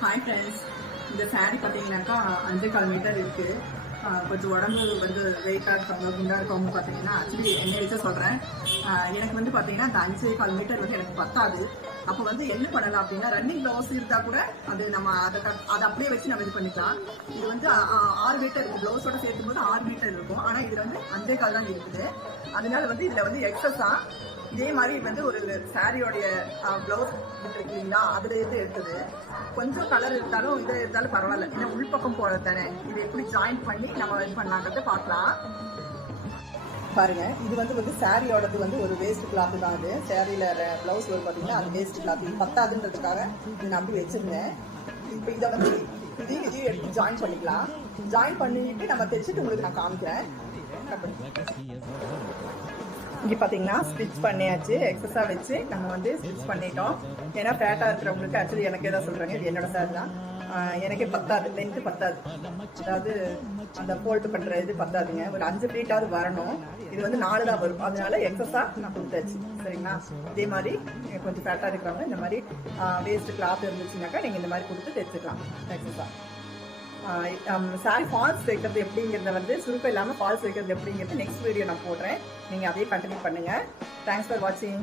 Hi friends இந்த saree பார்த்தீங்கன்னாக்கா அஞ்சே கால் மீட்டர் இருக்குது கொஞ்சம் உடம்பு வந்து வெயிட்டாக இருக்கவங்க குண்டாக இருக்கவங்க பார்த்தீங்கன்னா ஆக்சுவலி என்னை வச்சு சொல்கிறேன் எனக்கு வந்து பார்த்தீங்கன்னா அந்த அஞ்சே கால் மீட்டர் வந்து எனக்கு பத்தாது. அப்போ வந்து என்ன பண்ணலாம் அப்படின்னா ரன்னிங் ப்ளவுஸ் இருந்தால் கூட அது நம்ம அதை அதை அப்படியே வச்சு நம்ம இது பண்ணிக்கலாம். இது வந்து ஆறு மீட்டர் இருக்கும் ப்ளவுஸோட சேர்க்கும் போது ஆறு மீட்டர் இருக்கும். ஆனால் இது வந்து அஞ்சே கால் தான் இருக்குது. அதனால வந்து இதில் வந்து எக்ஸஸாக இதே மாதிரி வந்து ஒரு சாரியோடைய பிளவுஸ் இருக்கீங்களா? அதுல இருந்து எடுத்தது. கொஞ்சம் கலர் இருந்தாலும் இது இருந்தாலும் பரவாயில்ல. ஏன்னா உள்பக்கம் போறது தானே இது எப்படி ஜாயின் பண்ணி நம்ம இது பண்ணாங்கிறத பார்க்கலாம். பாருங்க. இது வந்து வந்து சாரியோடது வந்து ஒரு வேஸ்ட் கிளாத் தான் அது. சாரியில பிளவுஸ் வரும் பாத்தீங்கன்னா அது வேஸ்ட் கிளாத் இது பத்தாதுன்றதுக்காக இது நான் அப்படி வச்சிருந்தேன். இப்போ இதை வந்து இதையும் இதையும் எடுத்து ஜாயின் பண்ணிக்கலாம். ஜாயின் பண்ணிட்டு நம்ம தைச்சிட்டு உங்களுக்கு நான் காமிக்கிறேன். இங்கே பார்த்தீங்கன்னா ஸ்டிச் பண்ணியாச்சு. எக்ஸஸாக வச்சு நம்ம வந்து ஸ்டிச் பண்ணிட்டோம். ஏன்னா ஃபேட்டாக இருக்கிறவங்களுக்கு ஆக்சுவலி எனக்கு எதாவது சொல்கிறாங்க இது என்னோட சார் தான். எனக்கே பத்தாது லென்த்து பத்தாது. அதாவது அந்த ஃபோல்டு பண்ணுற இது பத்தாதுங்க. ஒரு அஞ்சு ப்ளீட்டாவது வரணும். இது வந்து நாலு தான் வரும். அதனால எக்ஸஸாக நான் கொடுத்தாச்சு. சரிங்களா? இதே மாதிரி கொஞ்சம் ஃபேட்டாக இருக்கிறவங்க இந்த மாதிரி வேஸ்ட் கிளாத் இருந்துச்சுனாக்கா நீங்கள் இந்த மாதிரி கொடுத்து தைச்சிக்கலாம். எக்ஸஸாக சாரி ஃபால்ஸ் வைக்கிறது எப்படிங்கிறத வந்து சுருக்கம் இல்லாமல் ஃபால்ஸ் வைக்கிறது எப்படிங்கிறது நெக்ஸ்ட் வீடியோ நான் போடுறேன். நீங்கள் அதையே கண்டினியூ பண்ணுங்கள் தேங்க்ஸ் ஃபார் வாட்சிங்